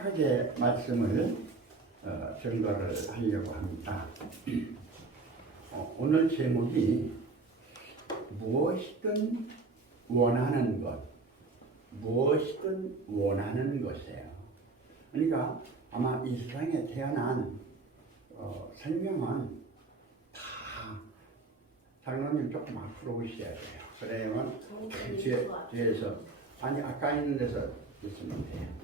간략하게 말씀을 증거를 하려고 합니다. 오늘 제목이 무엇이든 원하는 것, 무엇이든 원하는 것이에요. 그러니까 아마 이 세상에 태어난 생명은 다 장로님 조금 앞으로 오셔야 돼요. 그래야만 뒤에서 아니 아까 있는 데서 있으면 돼요.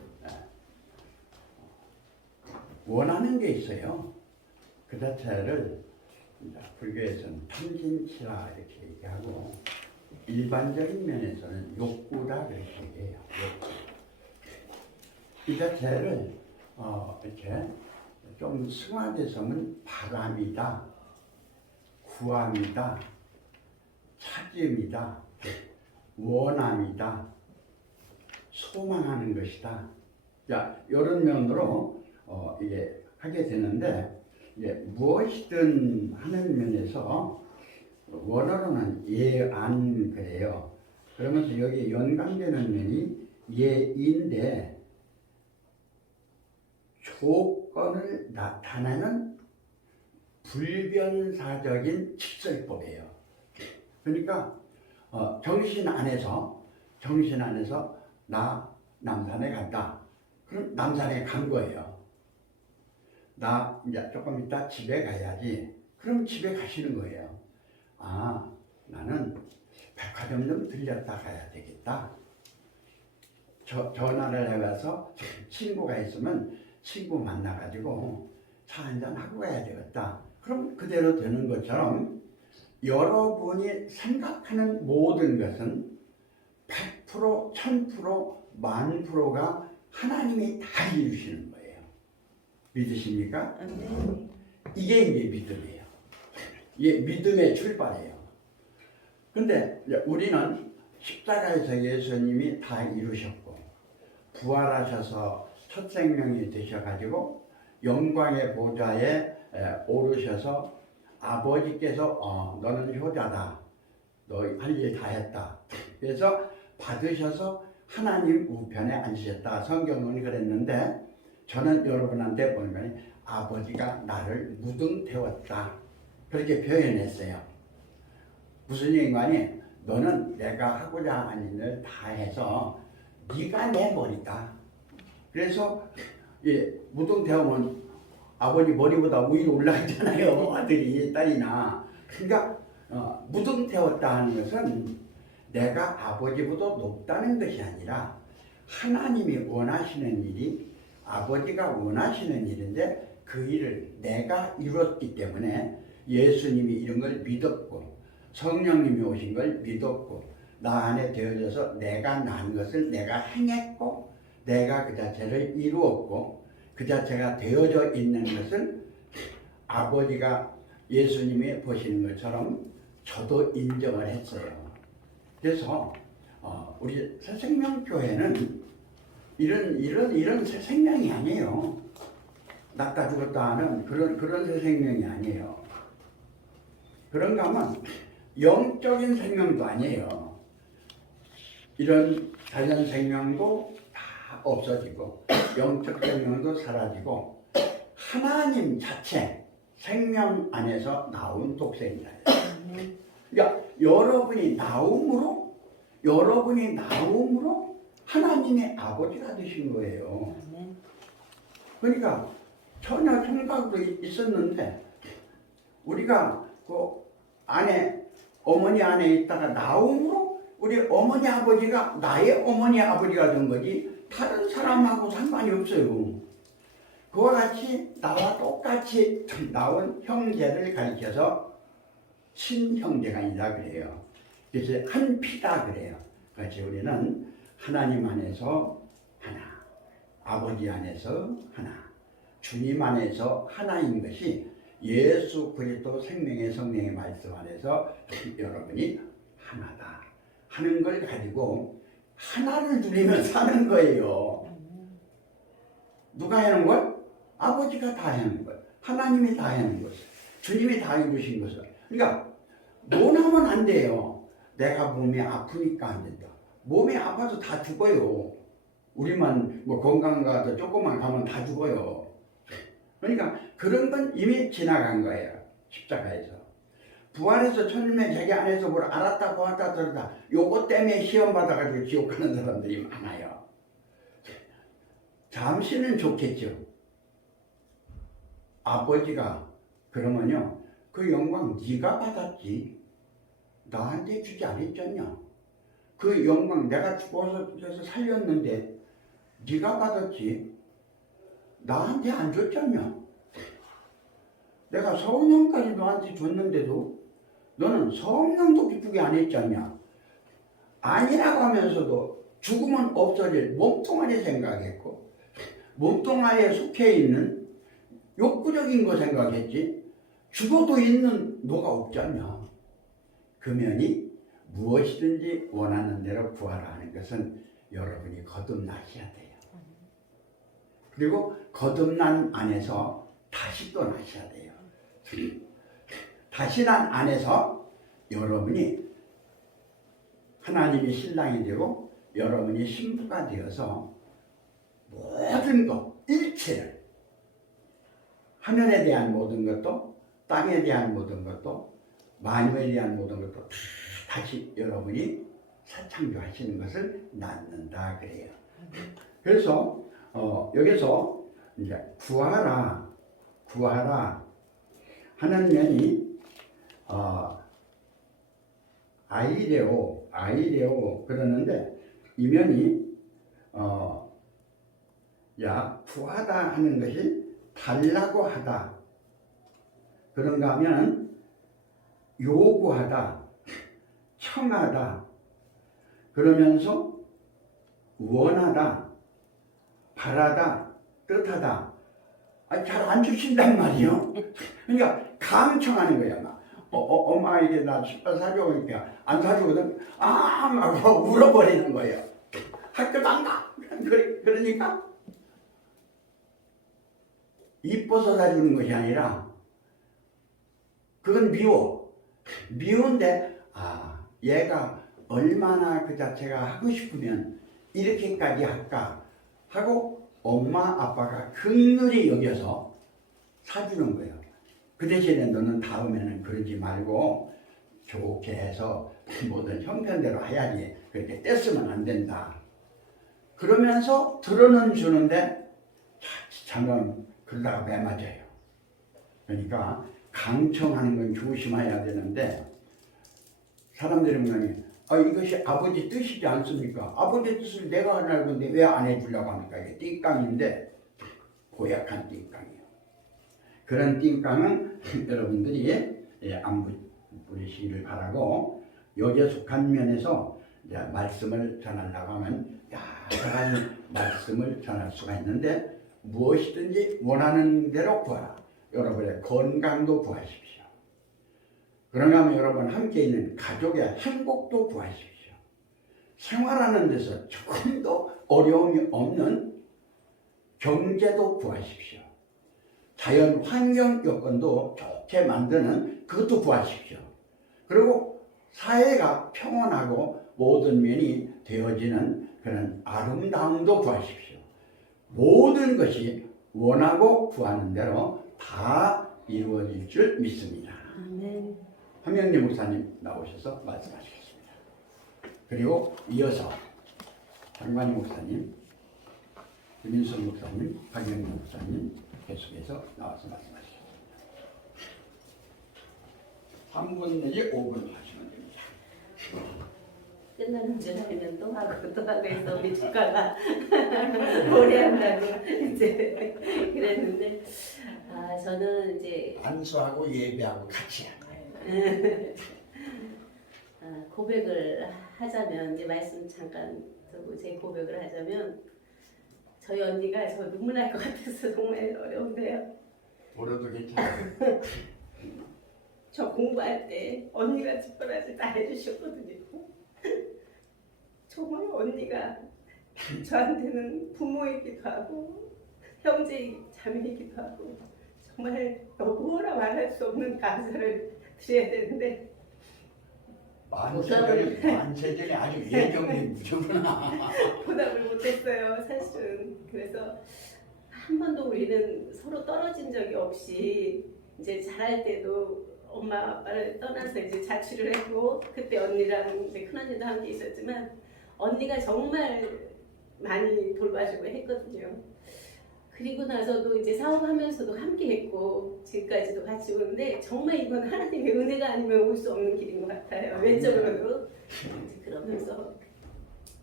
원하는 게 있어요. 그 자체를 불교에서는 탐진치라 이렇게 얘기하고 일반적인 면에서는 욕구다 이렇게 얘기해요. 욕구. 이 자체를 이렇게 좀 승화돼서는 바람이다, 구함이다, 찾음이다, 원함이다, 소망하는 것이다. 자, 이런 면으로 이게 하게 되는데, 이제 무엇이든 하는 면에서 원어로는 예안 그래요. 그러면서 여기 연관되는 면이 예인데 조건을 나타내는 불변사적인 칙설법이에요. 그러니까 정신 안에서 나 남산에 간다. 그럼 남산에 간 거예요. 나 이제 조금 이따 집에 가야지. 그럼 집에 가시는 거예요. 아, 나는 백화점 좀 들렸다 가야 되겠다. 전화를 해가서 친구가 있으면 친구 만나가지고 차 한잔 하고 가야 되겠다. 그럼 그대로 되는 것처럼 여러분이 생각하는 모든 것은 100%, 1000%, 10,000%가 하나님이 다 이루시는 거예요. 믿으십니까? 네. 이게 이제 믿음이에요. 이게 믿음의 출발이에요. 근데 우리는 십자가에서 예수님이 다 이루셨고 부활하셔서 첫 생명이 되셔가지고 영광의 보좌에 오르셔서 아버지께서 너는 효자다. 너 할 일 다 했다. 그래서 받으셔서 하나님 우편에 앉으셨다. 성경은 그랬는데 저는 여러분한테 보면 아버지가 나를 무등태웠다. 그렇게 표현했어요. 무슨 얘기냐니 너는 내가 하고자 하는 일을 다 해서 네가 내 머리다. 그래서 무등태우면 아버지 머리보다 위로 올라가잖아요. 아들이 딸이나. 그러니까 무등태웠다 하는 것은 내가 아버지보다 높다는 것이 아니라 하나님이 원하시는 일이 아버지가 원하시는 일인데 그 일을 내가 이뤘기 때문에 예수님이 이런 걸 믿었고 성령님이 오신 걸 믿었고 나 안에 되어져서 내가 난 것을 내가 행했고 내가 그 자체를 이루었고 그 자체가 되어져 있는 것을 아버지가 예수님이 보시는 것처럼 저도 인정을 했어요. 그래서 우리 새생명교회는 이런 새 생명이 아니에요. 낫다 죽었다 하는 그런 새 생명이 아니에요. 그런가 하면 영적인 생명도 아니에요. 이런 자연 생명도 다 없어지고 영적 생명도 사라지고 하나님 자체 생명 안에서 나온 독생이다. 그러니까 여러분이 나옴으로 하나님의 아버지가 되신 거예요. 그러니까 전혀 생각도 있었는데 우리가 그 안에 어머니 안에 있다가 나옴으로 우리 어머니 아버지가 나의 어머니 아버지가 된 거지 다른 사람하고 상관이 없어요. 그와 같이 나와 똑같이 나온 형제를 가리켜서 친형제가 아니라 그래요. 그래서 한 피다 그래요. 그래서 우리는 하나님 안에서 하나, 아버지 안에서 하나, 주님 안에서 하나인 것이 예수 그리스도 생명의 성령의 말씀 안에서 여러분이 하나다 하는 걸 가지고 하나를 누리며 사는 거예요. 누가 하는 걸? 아버지가 다 하는 걸. 하나님이 다 하는 것을. 주님이 다 이루신 것을. 그러니까 논하면 안 돼요. 내가 몸이 아프니까 안 된다. 몸이 아파서 다 죽어요. 우리만 뭐 건강가도 조금만 가면 다 죽어요. 그러니까 그런 건 이미 지나간 거예요. 십자가에서. 부활해서 천년에 자기 안에서 뭘 알았다 보았다 들었다 요거 때문에 시험 받아가지고 지옥 가는 사람들이 많아요. 잠시는 좋겠죠. 아버지가 그러면요 그 영광 네가 받았지 나한테 주지 않았잖냐. 그 영광 내가 죽어서 살렸는데 네가 받았지 나한테 안 줬잖냐. 내가 성령까지 너한테 줬는데도 너는 성령도 기쁘게 안 했잖냐. 아니라고 하면서도 죽으면 없어질 몸뚱아리 생각했고 몸뚱아리에 속해 있는 욕구적인 거 생각했지 죽어도 있는 너가 없잖냐. 그러면이 무엇이든지 원하는 대로 구하라 하는 것은 여러분이 거듭나셔야 돼요. 그리고 거듭난 안에서 다시 또 나셔야 돼요. 다시 난 안에서 여러분이 하나님의 신랑이 되고 여러분이 신부가 되어서 모든 것, 일체를 하늘에 대한 모든 것도 땅에 대한 모든 것도 만유에 대한 모든 것도 다시 여러분이 사창조하시는 것을 낳는다 그래요. 그래서 여기서 이제 구하라 하는 면이 아이레오 그러는데 이 면이 구하다 하는 것이 달라고 하다 그런가 하면 요구하다 청하다 그러면서 원하다 바라다 뜻하다 잘 안 주신단 말이요. 그러니까 강청하는 거야. 막. 엄마 이게 나 숟갈 사줘 그러니까 안 사주거든. 하고 울어버리는 거예요. 학교도 안 가. 그러니까 이뻐서 사주는 것이 아니라 그건 미운데 얘가 얼마나 그 자체가 하고 싶으면 이렇게까지 할까 하고 엄마 아빠가 긍휼히 여겨서 사주는 거예요. 그 대신에 너는 다음에는 그러지 말고 좋게 해서 모든 형편대로 해야지 그렇게 떼쓰면 안 된다. 그러면서 들어는 주는데 자칫하면 그러다가 매 맞아요. 그러니까 강청하는 건 조심해야 되는데 사람들이 보면 이것이 아버지 뜻이지 않습니까? 아버지 뜻을 내가 안 알고 왜 안 해주려고 합니까? 이게 띵깡인데 고약한 띵깡이에요. 그런 띵깡은 여러분들이 안 부리시기를 바라고 여기에 속한 면에서 이제 말씀을 전하려고 하면 여러 가지 말씀을 전할 수가 있는데 무엇이든지 원하는 대로 구하라. 여러분의 건강도 구하십시오. 그런가 하면 여러분 함께 있는 가족의 행복도 구하십시오. 생활하는 데서 조금도 어려움이 없는 경제도 구하십시오. 자연 환경 여건도 좋게 만드는 그것도 구하십시오. 그리고 사회가 평온하고 모든 면이 되어지는 그런 아름다움도 구하십시오. 모든 것이 원하고 구하는 대로 다 이루어질 줄 믿습니다. 아멘. 함영리 목사님 나오셔서 말씀하시겠습니다. 그리고 이어서 장관희 목사님, 김인수 목사님, 박영희 목사님 계속해서 나와서 말씀하시겠습니다. 3분 내지 5분 하시면 됩니다. 끝나는 전화면 또 하고 해서 우리 조카가 오래 한다고 이제 그랬는데 저는 이제 안수하고 예배하고 같이 한 거예요. 고백을 하자면 이제 말씀 잠깐 듣고 제 고백을 하자면 저희 언니가 저 눈물 날 것 같아서 정말 어려운데요. 울어도 괜찮아요. 저 공부할 때 언니가 집안에서 다 해주셨거든요. 정말 언니가 저한테는 부모이기도 하고 형제 자매이기도 하고 정말 너무나 말할 수 없는 감사를 드려야 되는데 만세전에 아주 예정이 무척구나. 보답을 못했어요, 사실은. 그래서 한 번도 우리는 서로 떨어진 적이 없이 이제 자랄 때도 엄마 아빠를 떠나서 이제 자취를 했고, 그때 언니랑 이제 큰언니도 함께 있었지만 언니가 정말 많이 돌봐주고 했거든요. 그리고 나서도 이제 사업하면서도 함께 했고 지금까지도 같이 오는데 정말 이건 하나님의 은혜가 아니면 올 수 없는 길인 것 같아요. 외적으로도. 이제 그러면서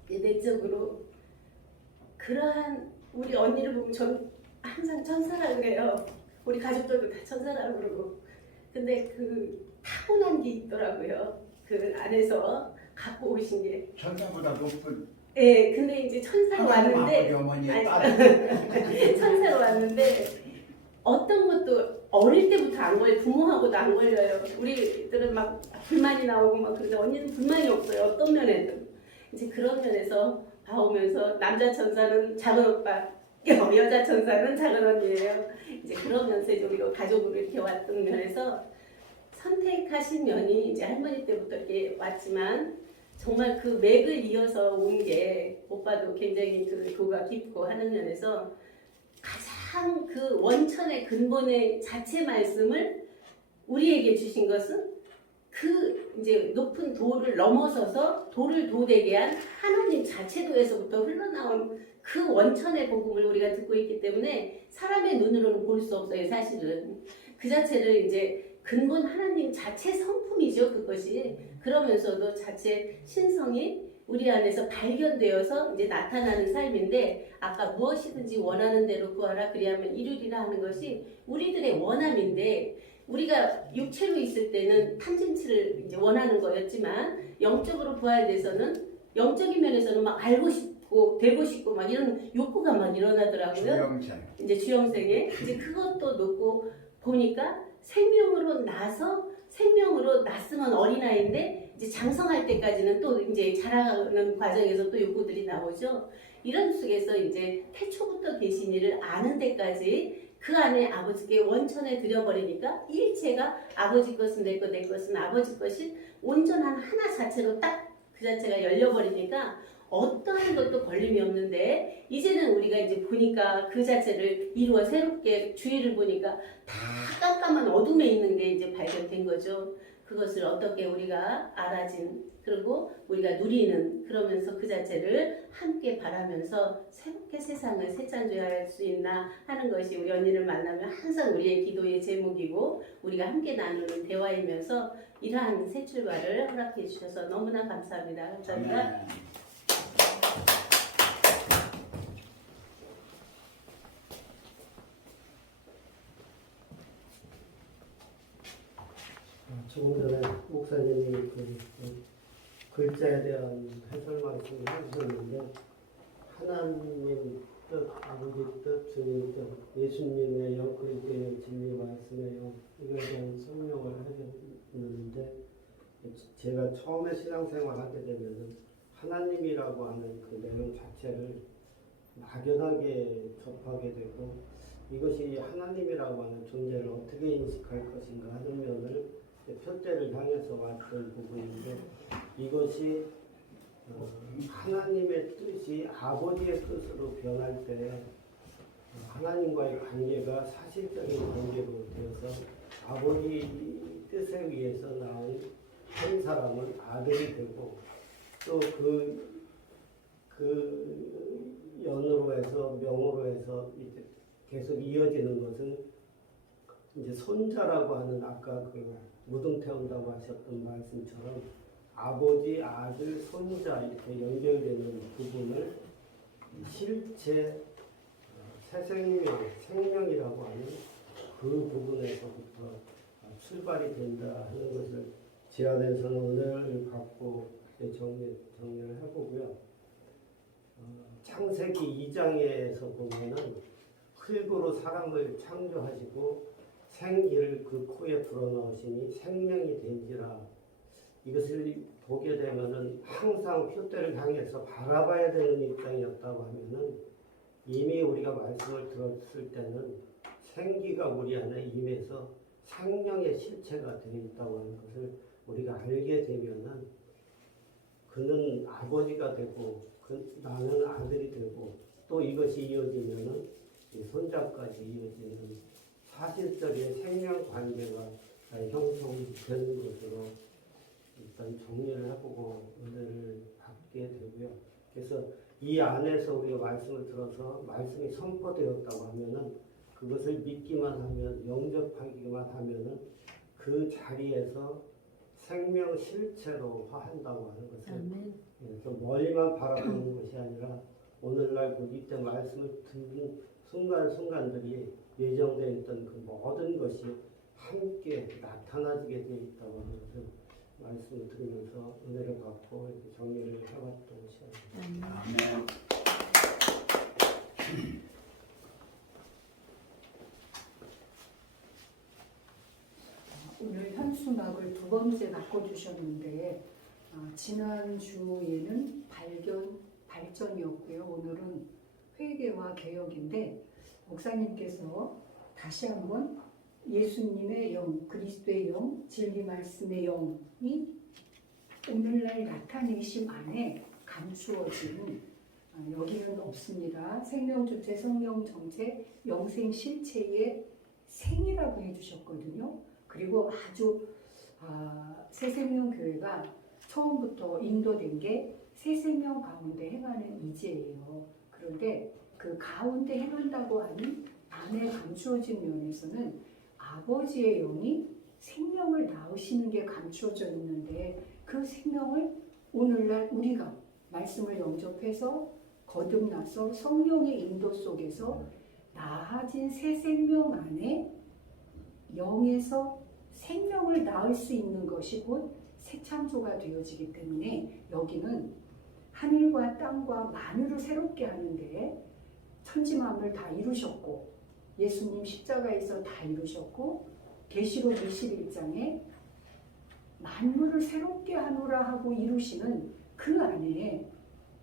내적으로 그러한 우리 언니를 보면 전 항상 천사라 그래요. 우리 가족들도 다 천사라고 그러고. 근데 그 타고난 게 있더라고요. 그 안에서 갖고 오신 게. 천사보다 높은 예, 근데 이제 천사로 왔는데, 아버지 어머니의 아니, 딸. 천사로 왔는데 어떤 것도 어릴 때부터 안 걸려. 부모하고도 안 걸려요. 우리들은 막 불만이 나오고 막 그런데 언니는 불만이 없어요. 어떤 면에든. 이제 그런 면에서 봐오면서 남자 천사는 작은 오빠, 여자 천사는 작은 언니예요. 이제 그러면서 이제 우리가 가족으로 이렇게 왔던 면에서 선택하신 면이 이제 할머니 때부터 이렇게 왔지만 정말 그 맥을 이어서 온 게 오빠도 굉장히 그 교가 깊고 하는 면에서 가장 그 원천의 근본의 자체 말씀을 우리에게 주신 것은 그 이제 높은 도를 넘어서서 도를 도되게 한 하나님 자체도에서부터 흘러나온 그 원천의 복음을 우리가 듣고 있기 때문에 사람의 눈으로는 볼 수 없어요. 사실은 그 자체를 이제 근본 하나님 자체 성품이죠. 그것이. 그러면서도 자체 신성이 우리 안에서 발견되어서 이제 나타나는 삶인데 아까 무엇이든지 원하는 대로 구하라 그리하면 이루리라 하는 것이 우리들의 원함인데 우리가 육체로 있을 때는 탐진치를 이제 원하는 거였지만 영적으로 부활돼서는 영적인 면에서는 막 알고 싶고 되고 싶고 막 이런 욕구가 막 일어나더라고요. 주영생. 이제 주영생에 이제 그것도 놓고 보니까 생명으로 나서 생명으로 났으면 어린아이인데 이제 장성할 때까지는 또 이제 자라가는 과정에서 또 욕구들이 나오죠. 이런 속에서 이제 태초부터 계신 이를 아는 데까지 그 안에 아버지께 원천에 들여버리니까 일체가 아버지 것은 내 것, 내 것은 아버지 것이 온전한 하나 자체로 딱 그 자체가 열려버리니까 어떠한 것도 걸림이 없는데 이제는 우리가 이제 보니까 그 자체를 이루어 새롭게 주위를 보니까 다 깜깜한 어둠에 있는 게 이제 발견된 거죠. 그것을 어떻게 우리가 알아진 그리고 우리가 누리는 그러면서 그 자체를 함께 바라면서 새롭게 세상을 새찬조할 수 있나 하는 것이 우리 언니를 만나면 항상 우리의 기도의 제목이고 우리가 함께 나누는 대화이면서 이러한 새 출발을 허락해 주셔서 너무나 감사합니다. 감사합니다. 조금 전에 목사님이 그 글자에 대한 해설 말씀을 해주셨는데 하나님 뜻, 아버지 뜻, 주님 뜻, 예수님의 영그리스도의 진리 말씀의 영 이거에 대한 설명을 해주셨는데 제가 처음에 신앙생활 하게 되면은 하나님이라고 하는 그 내용 자체를 막연하게 접하게 되고 이것이 하나님이라고 하는 존재를 어떻게 인식할 것인가 하는 면을 표대를 향해서 왔던 부분인데 이것이 하나님의 뜻이 아버지의 뜻으로 변할 때 하나님과의 관계가 사실적인 관계로 되어서 아버지 뜻에 의해서 낳은 한 사람은 아들이 되고 또 그 연으로 해서 명으로 해서 이제 계속 이어지는 것은 이제 손자라고 하는 아까 그 무등 태운다고 하셨던 말씀처럼 아버지, 아들, 손자 이렇게 연결되는 부분을 실제 새 생명이라고 하는 그 부분에서부터 출발이 된다 하는 것을 제 안에서는 은혜를 갖고 정리를 해보고요. 창세기 2장에서 보면은 흙으로 사람을 창조하시고 생기를 그 코에 불어넣으시니 생명이 된지라. 이것을 보게 되면은 항상 표대를 향해서 바라봐야 되는 입장이었다고 하면은 이미 우리가 말씀을 들었을 때는 생기가 우리 안에 임해서 생명의 실체가 되어 있다고 하는 것을 우리가 알게 되면은 그는 아버지가 되고 나는 아들이 되고 또 이것이 이어지면은 이 손자까지 이어지는 사실적인 생명 관계가 형성되는 것으로 일단 정리를 해보고 은혜를 받게 되고요. 그래서 이 안에서 우리가 말씀을 들어서 말씀이 선포되었다고 하면은 그것을 믿기만 하면 영접하기만 하면은 그 자리에서 생명 실체로 화한다고 하는 것을 아멘. 그래서 멀리만 바라보는 것이 아니라 오늘날 그 이때 말씀을 듣는 순간순간들이 예정되어 있던 그 모든 것이 함께 나타나게 되어 있다고 하는 것을 말씀을 들으면서 은혜를 받고 이렇게 정리를 해봤던 시간입니다. 아멘. 오늘 현수막을 두 번째 바꿔주셨는데 지난주에는 발전이었고요. 오늘은 회개와 개혁인데 목사님께서 다시 한번 예수님의 영, 그리스도의 영, 진리 말씀의 영이 오늘날 나타내심 안에 감추어진 여기는 없습니다. 생명주체, 성령정체, 영생실체의 생이라고 해주셨거든요. 그리고 아주 새생명교회가 처음부터 인도된 게 새생명 가운데 행하는 이제예요. 그런데 그 가운데 행한다고 하는 안에 감추어진 면에서는 아버지의 영이 생명을 낳으시는 게 감추어져 있는데 그 생명을 오늘날 우리가 말씀을 영접해서 거듭나서 성령의 인도 속에서 나아진 새 생명 안에 영에서 생명을 낳을 수 있는 것이 곧 새 창조가 되어지기 때문에 여기는 하늘과 땅과 만유를 새롭게 하는데 천지 만물 다 이루셨고 예수님 십자가에서 다 이루셨고 계시록 21장에 만물을 새롭게 하노라 하고 이루시는 그 안에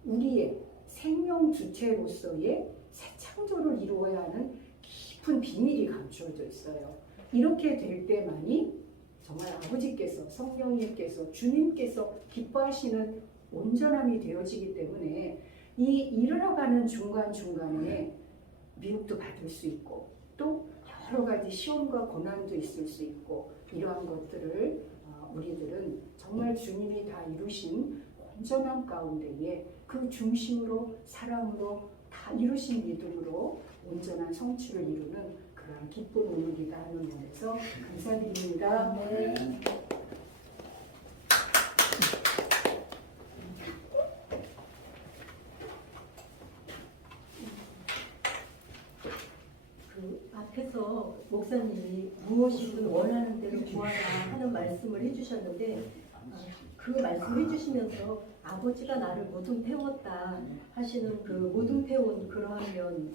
우리의 생명 주체로서의 새 창조를 이루어야 하는 깊은 비밀이 감추어져 있어요. 이렇게 될 때만이 정말 아버지께서 성령님께서 주님께서 기뻐하시는 온전함이 되어지기 때문에 이 이르러가는 중간중간에 미혹도 받을 수 있고 또 여러 가지 시험과 고난도 있을 수 있고 이러한 것들을 우리들은 정말 주님이 다 이루신 온전함 가운데에 그 중심으로 사랑으로 다 이루신 믿음으로 온전한 성취를 이루는 그러한 기쁜 오늘이다 하는 면에서 감사드립니다. 네. 그 앞에서 목사님이 무엇이든 원하는 대로 구하라 하는 말씀을 해주셨는데 그 말씀 해주시면서 아버지가 나를 모든 태웠다 하시는 그 모든 태운 그러한 면을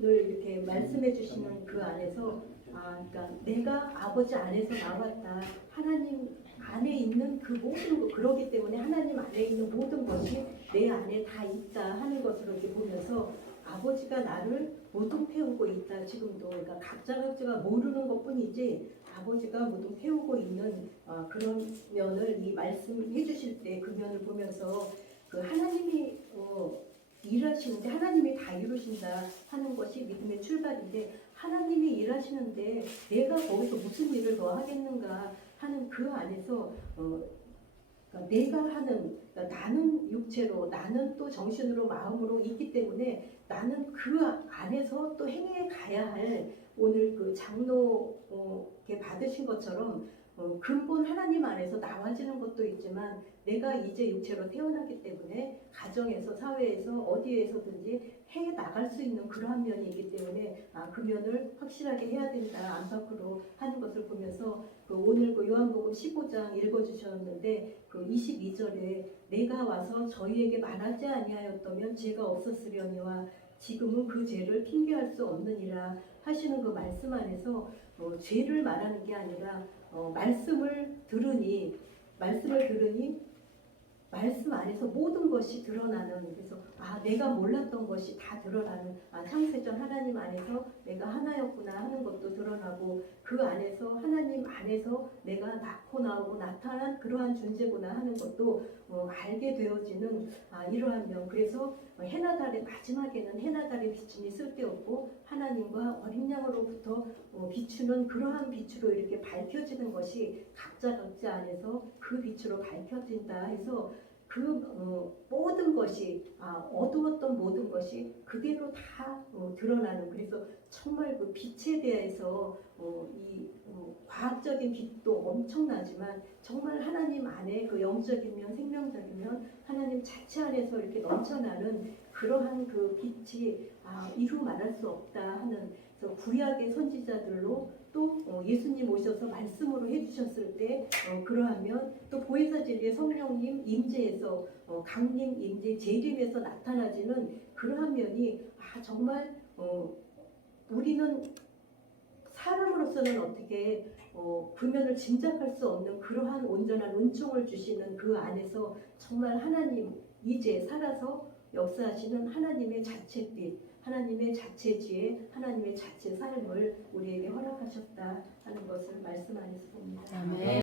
이렇게 말씀해 주시는 그 안에서 그러니까 내가 아버지 안에서 나왔다 하나님 안에 있는 그 모든 것 그러기 때문에 하나님 안에 있는 모든 것이 내 안에 다 있다 하는 것으로 이렇게 보면서 아버지가 나를 모든 태우고 있다. 지금도 그러니까 각자가 모르는 것뿐이지 아버지가 모든 태우고 있는 그런 면을 이 말씀해 주실 때 그 면을 보면서 그 하나님이 일하시는데 하나님이 다 이루신다 하는 것이 믿음의 출발인데 하나님이 일하시는데 내가 거기서 무슨 일을 더 하겠는가 하는 그 안에서 그러니까 내가 하는 그러니까 나는 육체로 나는 또 정신으로 마음으로 있기 때문에 나는 그 안에서 또 행해 가야 할 오늘 그 장로께 받으신 것처럼 근본 하나님 안에서 나와지는 것도 있지만 내가 이제 육체로 태어났기 때문에 가정에서 사회에서 어디에서든지 해 나갈 수 있는 그러한 면이 있기 때문에 그 면을 확실하게 해야 된다 안팎으로 하는 것을 보면서 그 오늘 그 요한복음 15장 읽어주셨는데 그 22절에 내가 와서 저희에게 말하지 아니하였다면 죄가 없었으려니와 지금은 그 죄를 핑계할 수 없느니라 하시는 그 말씀 안에서 죄를 말하는 게 아니라 말씀을 들으니 말씀 안에서 모든 것이 드러나는 그래서 내가 몰랐던 것이 다 드러나는 창세전 하나님 안에서 내가 하나였구나 하는 것도 드러나고 그 안에서 하나님 안에서 내가 낳고 나오고 나타난 그러한 존재구나 하는 것도 알게 되어지는 이러한 면. 그래서 해나 달의 마지막에는 해나 달의 비춤이 쓸데없고 하나님과 어린 양으로부터 비추는 그러한 빛으로 이렇게 밝혀지는 것이 각자 안에서 그 빛으로 밝혀진다 해서 그 모든 것이 어두웠던 모든 것이 그대로 다 드러나는, 그래서 정말 그 빛에 대해서 이 과학적인 빛도 엄청나지만 정말 하나님 안에 그 영적인 면, 생명적인 면, 하나님 자체 안에서 이렇게 넘쳐나는 그러한 그 빛이 이루 말할 수 없다 하는, 그래서 구약의 선지자들로 또 예수님 오셔서 말씀으로 해주셨을 때 그러하면 또 보혜사 진리의 성령님 임재에서 강림 임재 재림에서 나타나지는 그러한 면이 정말 우리는 사람으로서는 어떻게 그 면을 짐작할 수 없는 그러한 온전한 은총을 주시는 그 안에서 정말 하나님 이제 살아서 역사하시는 하나님의 자체빛, 하나님의 자체 지혜, 하나님의 자체 삶을 우리에게 허락하셨다 하는 것을 말씀 안에서 봅니다. 아멘.